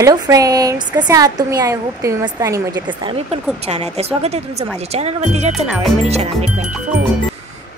Hello friends, कसे आहात तुम्ही? आय होप तुम्ही मस्त आणि मजेत असणार. मी पण खूप छान आहे. तर स्वागत आहे तुमचं माझ्या चॅनलवरती, ज्याचं नाव आहे मनीषा नागरे 24.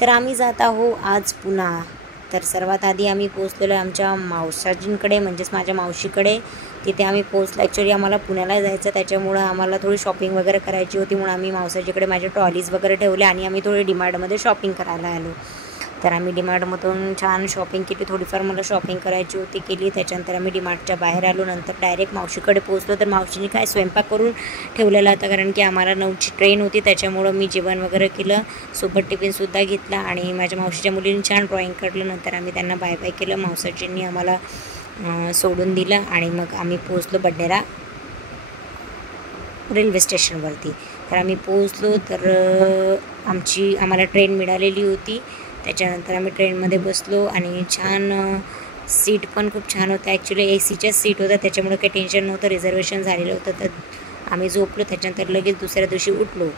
तर आम्ही जात आहो आज पुन्हा. तर सर्वात आधी आम्ही पोहोचलेलो आमच्या मावसाजींकडे, म्हणजेच माझ्या मावशीकडे. तिथे आम्ही पोहोचलो. ॲक्च्युली आम्हाला पुण्याला जायचं, त्याच्यामुळं आम्हाला थोडी शॉपिंग वगैरे करायची होती, म्हणून आम्ही मावसाजीकडे माझे ट्रॉलीज वगैरे ठेवले आणि आम्ही थोडी डीमार्टमध्ये शॉपिंग करायला आलो. तर आम्ही डीमार्टमधून छान शॉपिंग केली. थोडीफार मला शॉपिंग करायची होती, केली. त्याच्यानंतर आम्ही डीमार्टच्या बाहेर आलो. नंतर डायरेक्ट मावशीकडे पोहोचलो. तर मावशीने काय स्वयंपाक करून ठेवलेला होता, कारण की आम्हाला 9ची ट्रेन होती. त्याच्यामुळं मी जेवण वगैरे केलं, सोबत टिफिनसुद्धा घेतला आणि माझ्या मावशीच्या मुलीने छान ड्रॉइंग काढलं. नंतर आम्ही त्यांना बाय बाय केलं. मावसाजींनी आम्हाला सोडून दिलं आणि मग आम्ही पोहोचलो बडनेरा रेल्वे स्टेशनवरती. तर आम्ही पोहोचलो. तर आम्हाला ट्रेन मिळालेली होती. त्याच्यानंतर आम्ही ट्रेनमध्ये बसलो आणि छान सीट पण खूप छान होतं. ॲक्च्युली एसीच्याच सीट होत्या, त्याच्यामुळे काही टेन्शन नव्हतं. रिझर्वेशन झालेलं होतं. तर आम्ही झोपलो. त्याच्यानंतर लगेच दुसऱ्या दिवशी उठलो.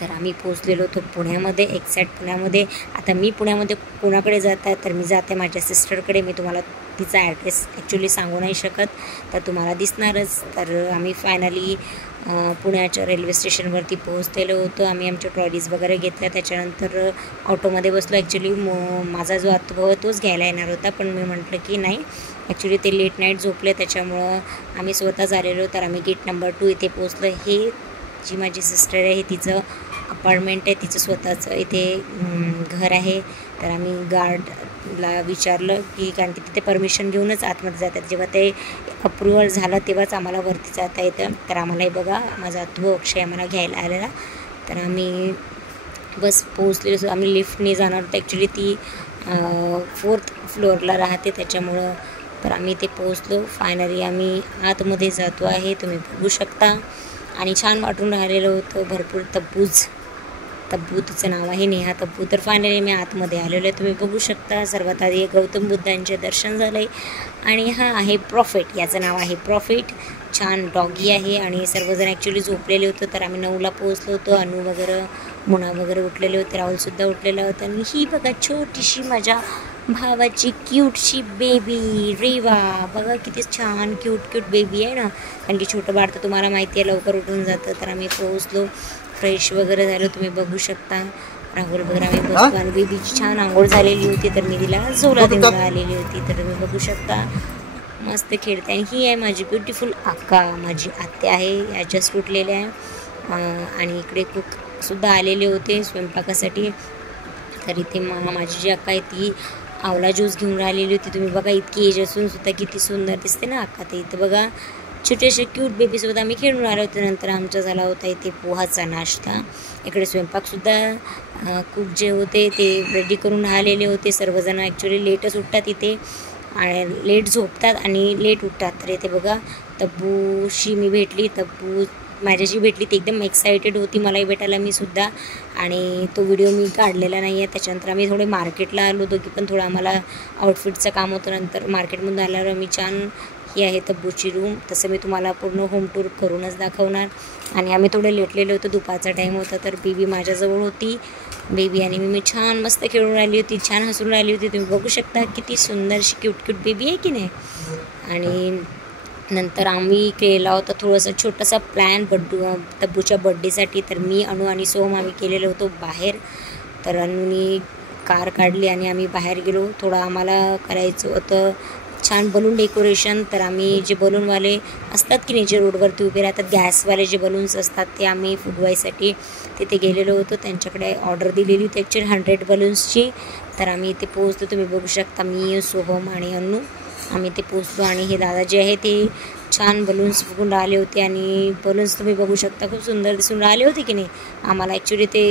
तर आम्ही पोहोचलेलो होतो पुण्यामध्ये, एक्झॅक्ट पुण्यामध्ये. आता मी पुण्यामध्ये कोणाकडे जात आहे, तर मी जाते माझ्या सिस्टरकडे. मी तुम्हाला तिचा ॲड्रेस ॲक्च्युली सांगू नाही शकत, तर तुम्हाला दिसणारच. तर आम्ही फायनली पुण्याच्या रेल्वे स्टेशनवरती पोहोचलेलो होतो. आम्ही आमच्या ट्रॉलीज वगैरे घेतल्या. त्याच्यानंतर ऑटोमध्ये बसलो. ॲक्च्युली माझा जो आत्ता तोच घ्यायला येणार होता, पण मी म्हटलं की नाही, ॲक्च्युली ते लेट नाईट झोपले, त्याच्यामुळं आम्ही स्वतःच आलेलो. तर आम्ही गेट नंबर 2 इथे पोहोचलो. हे जी माझी सिस्टर आहे, तिचं अपार्टमेंट आहे, तिचं स्वतःचं इथे घर आहे. तर आम्ही गार्डला विचारलं की, कारण की तिथे परमिशन घेऊनच आतमध्ये जातात. जेव्हा ते अप्रुव्हल झालं तेव्हाच आम्हाला वरती जाता येतं. तर आम्हाला हे बघा, माझा अक्षय आम्हाला घ्यायला आलेला. तर आम्ही बस पोहोचलेलो. आम्ही लिफ्टने जाणार होतो. ॲक्च्युली ती 4th फ्लोअरला राहते, त्याच्यामुळं. तर आम्ही ते पोहोचलो. फायनली आम्ही आतमध्ये जातो आहे, तुम्ही बघू शकता. आणि छान वाटून राहिलेलं होतं. भरपूर तब्बू तिचं नाव आहे, नेहा तब्बू. तर फायनली मी आतमध्ये आलेलो आहे, तुम्ही बघू शकता. सर्वात आधी गौतम बुद्धांचे दर्शन झालं आहे. आणि हा आहे प्रॉफिट, याचं नाव आहे प्रॉफिट. छान डॉगी आहे आणि सर्वजण ॲक्च्युली झोपलेले होतं. तर आम्ही 9ला पोहोचलो होतो. अनु वगैरे, मुना वगैरे उठलेले होते, राहुलसुद्धा उठलेला होता. आणि ही बघा छोटीशी माझ्या भावाची क्यूटशी बेबी रेवा, बघा किती छान क्यूट बेबी आहे ना. कारण की छोटं बाळ तर तुम्हाला माहिती आहे लवकर उठून जातं. तर आम्ही पोहोचलो, फ्रेश वगैरे झालो, तुम्ही बघू शकता. राहुल वगैरे आम्ही बसलो आणि बेबीची छान आंघोळ झालेली होती, तर मी तिला झोला देऊन आलेली होती. तर तुम्ही बघू शकता, मस्त खेळते. आणि ही आहे माझी ब्युटिफुल अक्का, माझी आत्या आहे, या जस्ट उठलेल्या आहे. आणि इकडे कुकसुद्धा आलेले होते स्वयंपाकासाठी. तर इथे माझी जी अक्का आहे ती आवळा ज्यूस घेऊन राहिलेली होती. तुम्ही बघा, इतकी एज असून सुद्धा किती सुंदर दिसते ना अक्का. ते इथं बघा, छोटेसे क्यूट बेबीसोबत आम्ही खेळून राहिलो होतो. नंतर आमचा झाला होता इथे पोहाचा नाश्ता. इकडे स्वयंपाकसुद्धा कुक जे होते ते रेडी करून राहिलेले होते. सर्वजण ॲक्च्युली लेटच उठतात इथे, आणि लेट झोपतात आणि लेट उठतात. तर इथे बघा, तब्बूशी मी भेटली. तब्बू माझ्याशी भेटली, ती एकदम एक्सायटेड होती मलाही भेटायला, मी सुद्धा. आणि तो व्हिडिओ मी काढलेला नाही आहे. त्याच्यानंतर आम्ही थोडे मार्केटला आलो दोघी पण. थोडं आम्हाला आउटफिटचं काम होतं. नंतर मार्केटमधून आल्यावर मी छान, ही आहे तब्बूची रूम. तसं मी तुम्हाला पूर्ण होम टूर करूनच दाखवणार. आणि आम्ही थोडे लेटलेलो होतो, दुपारचा टाईम होता. तर बेबी माझ्याजवळ होती. बेबी आणि मी छान मस्त खेळून राहिली होती, छान हसून राहिली होती. तुम्ही बघू शकता किती सुंदरशी क्यूट बेबी आहे की नाही. आणि नंतर आम्ही केला होता थोडंसं छोटासा प्लॅन तब्बूच्या बड्डेसाठी. तर मी, अनु आणि सोहम आम्ही केलेलं होतो बाहेर. तर अनुनी कार काढली आणि आम्ही बाहेर गेलो. थोडं आम्हाला करायचं होतं छान बलून डेकोरेशन. तर आम्ही जे बलूनवाले असतात की नाही, जे रोडवरती उभे राहतात, गॅसवाले जे बलून्स असतात, ते आम्ही फुगवायसाठी तिथे गेलेलो होतो. त्यांच्याकडे ऑर्डर दिलेली होती ॲक्च्युली 100 बलून्सची. तर आम्ही इथे पोहोचलो, तुम्ही बघू शकता. मी, सोहम आणि अनु आम्ही ते पोहोचलो. आणि हे दादा जे आहे ते छान बलून्स फुगून राहिले होते. आणि बलून्स तुम्ही बघू शकता, खूप सुंदर दिसून राहिले होते की नाही. आम्हाला ॲक्च्युली ते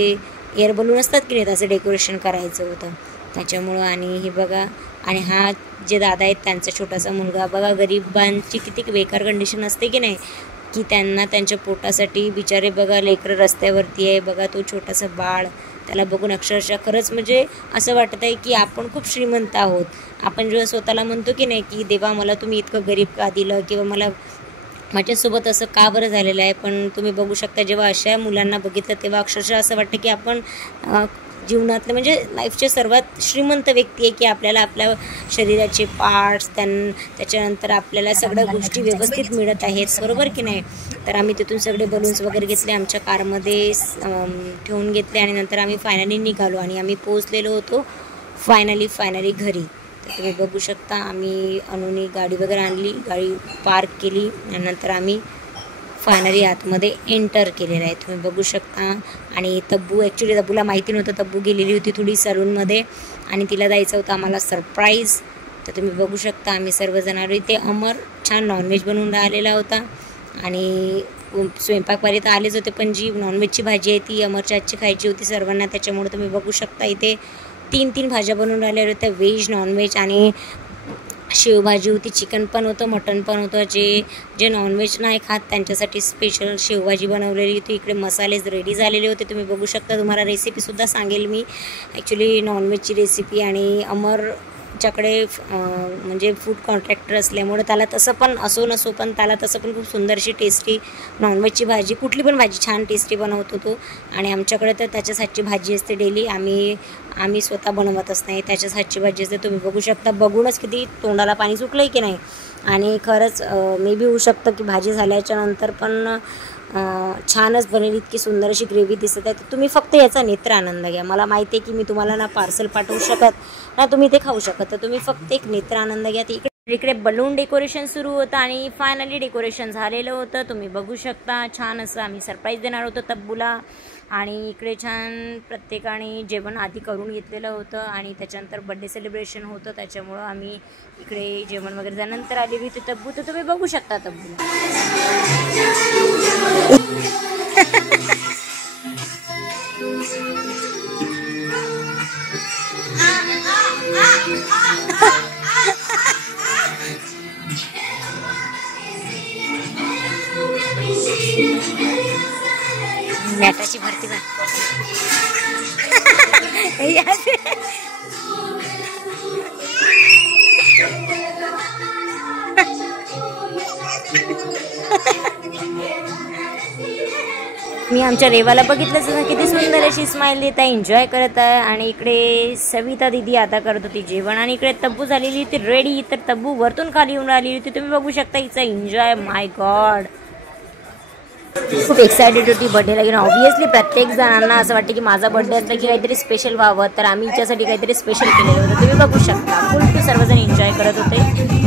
एअर बलून असतात की नाही, त्याचं डेकोरेशन करायचं होतं, त्याच्यामुळं. आणि हे बघा, आणि हा जे दादा आहेत त्यांचा छोटासा मुलगा, बघा गरिबांची किती बेकार कंडिशन असते की नाही, की त्यांना त्यांच्या पोटासाठी बिचारे बघा लेकरं रस्त्यावरती आहे. बघा तो छोटासा बाळ, त्याला बघून अक्षरशः खरंच म्हणजे असं वाटत आहे की आपण खूप श्रीमंत आहोत. आपण जेव्हा स्वतःला म्हणतो की नाही की देवा मला तुम्ही इतकं गरीब का दिलं, किंवा मला माझ्यासोबत असं का बरं झालेलं आहे. पण तुम्ही बघू शकता, जेव्हा अशा मुलांना बघितलं तेव्हा अक्षरशः असं वाटतं की आपण जीवनातले म्हणजे लाईफचे सर्वात श्रीमंत व्यक्ती आहे की आपल्याला आपल्या शरीराचे पार्ट्स त्याच्यानंतर आपल्याला सगळ्या गोष्टी व्यवस्थित मिळत आहेत, बरोबर की नाही. तर आम्ही तिथून सगळे बलून्स वगैरे घेतले, आमच्या कारमध्ये ठेवून घेतले आणि नंतर आम्ही फायनली निघालो आणि आम्ही पोहोचलेलो होतो फायनली घरी. तर तुम्ही बघू शकता आम्ही अनुनी गाडी वगैरे आणली, गाडी पार्क केली आणि नंतर आम्ही फायनली आतमध्ये एंटर केलेलं आहे, तुम्ही बघू शकता. आणि तब्बू ॲक्च्युली तब्बूला माहिती नव्हतं, तब्बू गेलेली होती थोडी सलूनमध्ये आणि तिला जायचं होतं आम्हाला सरप्राईज. तर तुम्ही बघू शकता आम्ही सर्वजण आलो. इथे अमर छान नॉनव्हेज बनवून राहिलेला होता आणि स्वयंपाकवाले तर आलेच होते, पण जी नॉनव्हेजची भाजी आहे ती अमरच्या हातची खायची होती सर्वांना, त्याच्यामुळे तुम्ही बघू शकता इथे 3 भाज्या बनवून राहिल्या होत्या, व्हेज नॉनव्हेज. आणि शेवभाजी होती, चिकन पण होतं, मटन पण होतं. जे नॉनव्हेज नाही खात त्यांच्यासाठी स्पेशल शेवभाजी बनवलेली होती. इकडे मसालेच रेडी झालेले होते, तुम्ही बघू शकता. तुम्हाला रेसिपीसुद्धा सांगेल मी ॲक्च्युली नॉनव्हेजची रेसिपी. आणि अमरच्याकडे म्हणजे फूड कॉन्ट्रॅक्टर असल्यामुळे त्याला तसं पण असो नसो पण त्याला तसं पण खूप सुंदरशी टेस्टी नॉनव्हेजची भाजी, कुठली पण भाजी छान टेस्टी बनवतो तो. आणि आमच्याकडे तर त्याच्याच हातची भाजी असते डेली, आम्ही स्वतः बनवतच नाही, त्याच्याच हातची भाजी असते. तुम्ही बघू शकता, बघूनच किती तोंडाला पाणी सुटलं आहे की नाही. आणि खरंच मे बी होऊ शकतं की भाजी झाल्याच्या नंतर पण छानच बनेल, इतकी सुंदर अशी ग्रेव्ही दिसत आहे. तर तुम्ही फक्त याचा नेत्र आनंद घ्या. मला माहिती आहे की मी तुम्हाला ना पार्सल पाठवू शकत ना तुम्ही ते खाऊ शकत, तर तुम्ही फक्त एक नेत्र आनंद घ्या. इकडे बलून डेकोरेशन सुरू होतं आणि फायनली डेकोरेशन झालेलं होतं, तुम्ही बघू शकता. छान असं आम्ही सरप्राईज देणार होतो तब्बूला. आणि इकडे छान प्रत्येकाने जेवण आधी करून घेतलेलं होतं आणि त्याच्यानंतर बड्डे सेलिब्रेशन होतं, त्याच्यामुळं आम्ही इकडे जेवण वगैरे त्यानंतर आलेली होती तब्बू. तर तुम्ही बघू शकता तब्बूला. मॅटाची भरती मी आमच्या रेवाला बघितलं सुद्धा किती सुंदर अशी स्माइल देत आहे, एन्जॉय करत आहे. आणि इकडे सविता दिदी आता करत होती जेवण आणि इकडे तब्बू झालेली होती रेडी. तर तब्बू वरतून खाली येऊन राहिली होती, तुम्ही बघू शकता हिचा एन्जॉय. माय गॉड, खूप एक्सायटेड होती बर्थडेला गेली. ऑब्व्हियसली प्रत्येक जणांना असं वाटतं की माझा बर्थडे असला की काहीतरी स्पेशल व्हावं, तर आम्ही हिच्यासाठी काहीतरी स्पेशल केलेलं होतं. तुम्ही बघू शकता फुल टू सर्वजण एन्जॉय करत होते.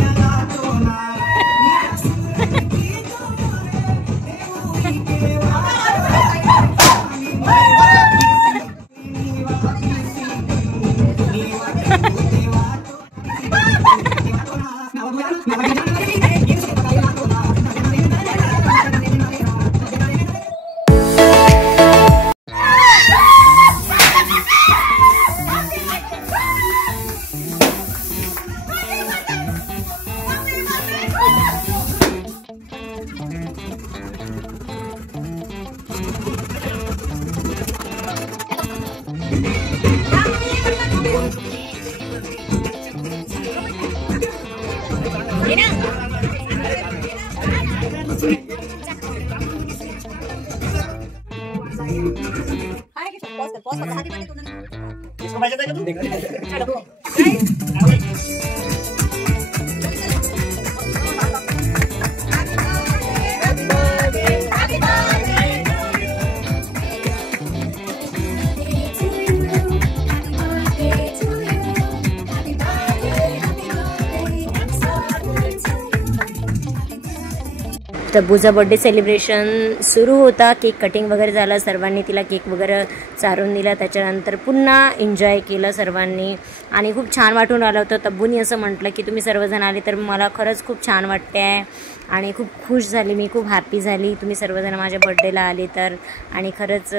तब्बूचा बर्थडे सेलिब्रेशन सुरू होता. केक कटिंग वगैरे झालं, सर्वांनी तिला केक वगैरे चारून दिला. त्याच्यानंतर पुन्हा एन्जॉय केलं सर्वांनी आणि खूप छान वाटून राहिलं होतं. तब्बूनी असं म्हटलं की तुम्ही सर्वजण आले तर मला खरंच खूप छान वाटते आहे आणि खूप खुश झाली मी, खूप हॅपी झाली तुम्ही सर्वजण माझ्या बर्थडेला आले तर. आणि खरंच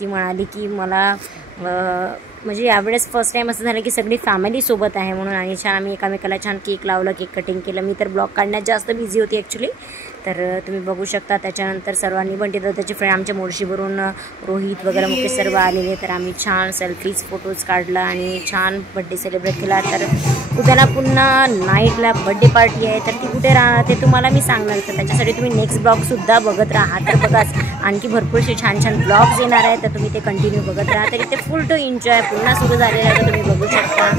ती म्हणाली की मला म्हणजे यावेळेस फर्स्ट टाईम असं झालं की सगळी फॅमिली सोबत आहे म्हणून. आणि छान आम्ही एकामेकाला छान केक लावलं, केक कटिंग केलं. मी तर ब्लॉग काढण्यात जास्त बिझी होती ॲक्च्युली, तर तुम्ही बघू शकता. त्याच्यानंतर सर्वांनी पण तिथं त्याचे फ्रेंड आमच्या मोर्शीवरून रोहित वगैरे मुकेश सर्व आलेले, तर आम्ही छान सेल्फीज फोटोज काढला आणि छान बड्डे सेलिब्रेट केला. तर उद्याला पुन्हा नाईटला बड्डे पार्टी आहे, तर ती कुठे राहणार ते तुम्हाला मी सांगणार. तर त्याच्यासाठी तुम्ही नेक्स्ट ब्लॉगसुद्धा बघत राहा. तर बघाच आणखी भरपूरसे छान छान ब्लॉग्स येणार आहेत, तर तुम्ही ते कंटिन्यू बघत राहा. तरी ते फुल टू एन्जॉय पुन्हा सुरू झालेलं आहे, तर तुम्ही बघू शकता.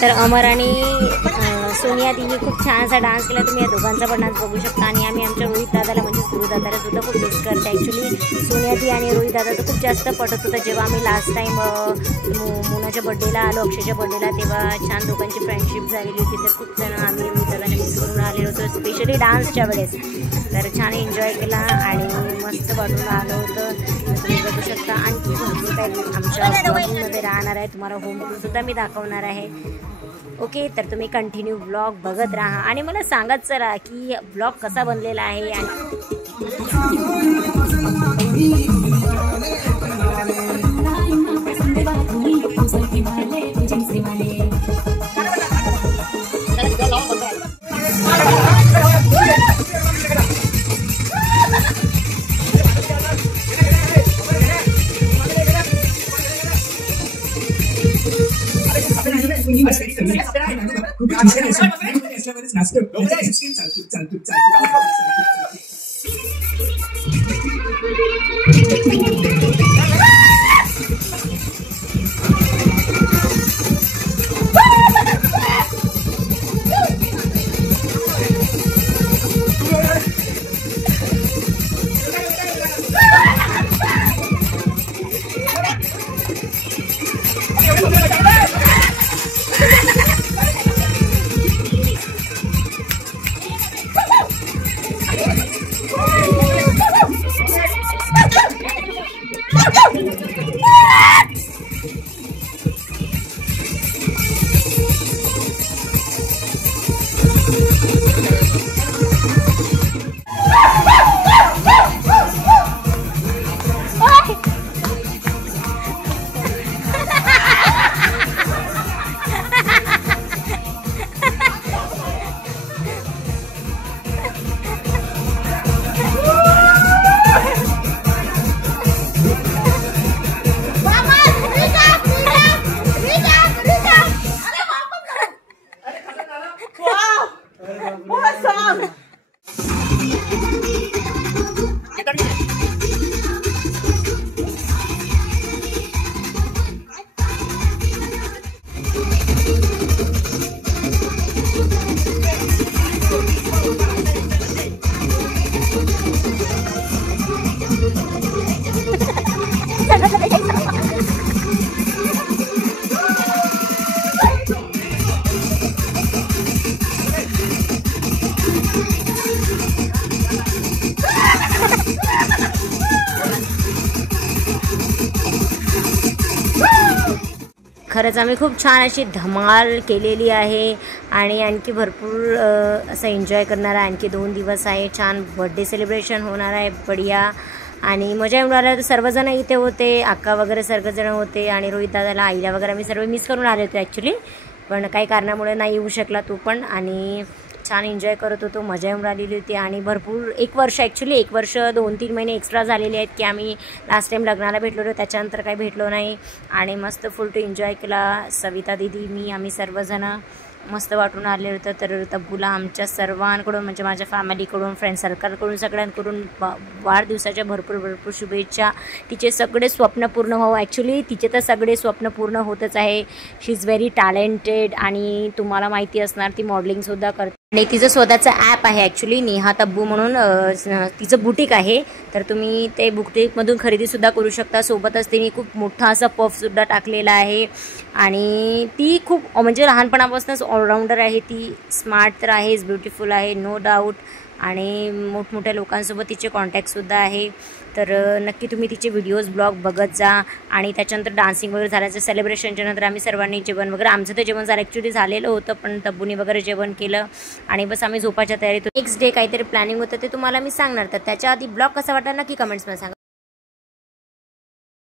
तर अमर आणि सोनिया तिने खूप छान असा डान्स केला. तुम्ही या दोघांचा पण डान्स बघू शकता. आणि आम्ही आमच्या रोहित दादाला म्हणजे गुरु दादाला सुद्धा खूप मिस करते. ॲक्च्युली सोनिया ती आणि रोहित दादाचं खूप जास्त पटत होतं. जेव्हा आम्ही लास्ट टाईम मोनाच्या बड्डेला आलो, अक्षयच्या बड्डेला, तेव्हा छान दोघांची फ्रेंडशिप झालेली होती. तर खूप जण आम्ही रोहित दादाला मिस करून आलेलो होतो, स्पेशली डान्सच्या वेळेस. तर छान एन्जॉय केला आणि मस्त वाटून आलं होतं. तुम्ही बघू शकता. आणखी भरपूर काही आमच्या ब्लॉगिंगमध्ये राहणार आहे. तुम्हाला होम टूरसुद्धा मी दाखवणार आहे. ओके, तर तुम्ही कंटिन्यू ब्लॉग बघत राहा आणि मला सांगत चला की ब्लॉग कसा बनलेला आहे. खरंच आम्ही खूप छान अशी धमाल केलेली आहे आणि आणखी भरपूर असं एन्जॉय करणार आहे. आणखी 2 दिवस आहे. छान बर्थडे सेलिब्रेशन होणार आहे बढिया आणि मजा येऊन राहिली. सर्वजण इथे होते, अक्का वगैरे सर्वजण होते आणि रोहित दादाला, आईला वगैरे आम्ही सर्व मिस करून आले होते ॲक्च्युली, पण काही कारणामुळे नाही येऊ शकला तो पण. आणि छान एन्जॉय करत होतो, मजा येऊन राहिलेली होती. आणि भरपूर 1 वर्ष ॲक्च्युली 1 वर्ष 2-3 महिने एक्स्ट्रा झालेले आहेत की आम्ही लास्ट टाईम लग्नाला भेटलो होतो, त्याच्यानंतर काही भेटलो नाही. आणि मस्त फुल टू एन्जॉय केला. सविता दिदी, मी, आम्ही सर्वजणं मस्त वाटून आले होतं. तर तब्बूला आमच्या सर्वांकडून म्हणजे माझ्या फॅमिलीकडून, फ्रेंड सर्कलकडून, सगळ्यांकडून वाढदिवसाच्या भरपूर शुभेच्छा. तिचे सगळे स्वप्न पूर्ण हो. ॲक्च्युली तिचे तर सगळे स्वप्न पूर्ण होतच आहे. शी इज व्हेरी टॅलेंटेड आणि तुम्हाला माहिती असणार ती मॉडेलिंगसुद्धा करते आणि तिचं स्वतःचं ॲप आहे ॲक्च्युली, नेहा तब्बू म्हणून तिचं बुटीक आहे. तर तुम्ही ते बुटीकमधून खरेदीसुद्धा करू शकता. सोबतच तिने खूप मोठा असा पफसुद्धा टाकलेला आहे आणि ती खूप म्हणजे लहानपणापासूनच ऑलराऊंडर आहे. ती स्मार्ट तर आहेच, ब्युटिफुल आहे, नो डाऊट. आणि मोठमोठ्या लोकांसोबत तिचे कॉन्टॅक्टसुद्धा आहे. तर नक्की तुम्ही तिचे व्हिडिओज ब्लॉग बघत जा. आणि त्याच्यानंतर डान्सिंग वगैरे झाल्याचं सेलिब्रेशनच्या नंतर आम्ही सर्वांनी जेवण वगैरे, आमचं तर जेवण जरा ॲक्च्युली झालेलं होतं पण तब्बूनी वगैरे जेवण केलं आणि बस आम्ही झोपाच्या तयारीत. नेक्स्ट डे काहीतरी प्लॅनिंग होतं ते तुम्हाला मी सांगणार. तर त्याच्या आधी ब्लॉग कसा वाटला नक्की कमेंट्समध्ये सांगा.